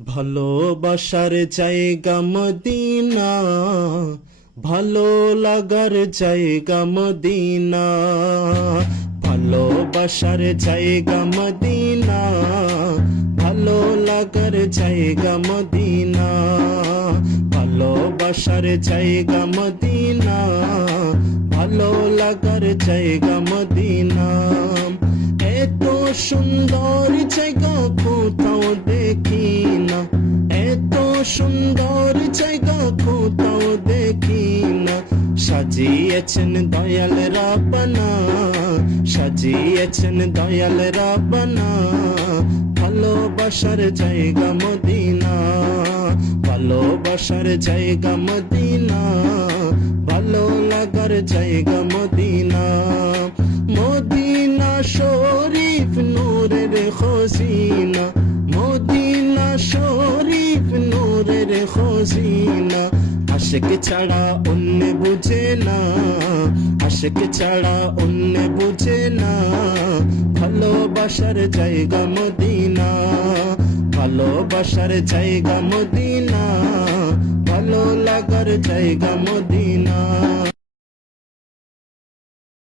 ভালোবাসার জায়গা মদিনা, ভালো লাগার জায়গা মদিনা। ভালোবাসার জায়গা মদিনা, ভালো লাগার জায়গা মদিনা। ভালোবাসার জায়গা মদিনা, ভালো লাগার জায়গা মদিনা। এত সুন্দর জায়গা কোথাও দেখি না, এত সুন্দর জায়গা কোথাও দেখি না। সাজিয়েছেন দয়াল রাব্বানা, সাজিয়েছেন দয়াল রাব্বানা। ভালোবাসার জায়গা মদিনা, ভালোবাসার জায়গা মদিনা, ভালো লাগার জায়গা মদিনা। মদিনা শরীফ নূরের খজিনা, মদিনা শরীফ নূরের খজিনা। আশিক ছাড়া অন্য বুঝে না, আশিক ছাড়া অন্য বুঝে না। ভালোবাসার জায়গা মদিনা, ভালোবাসার জায়গা মদিনা, ভালো লাগার জায়গা মদিনা।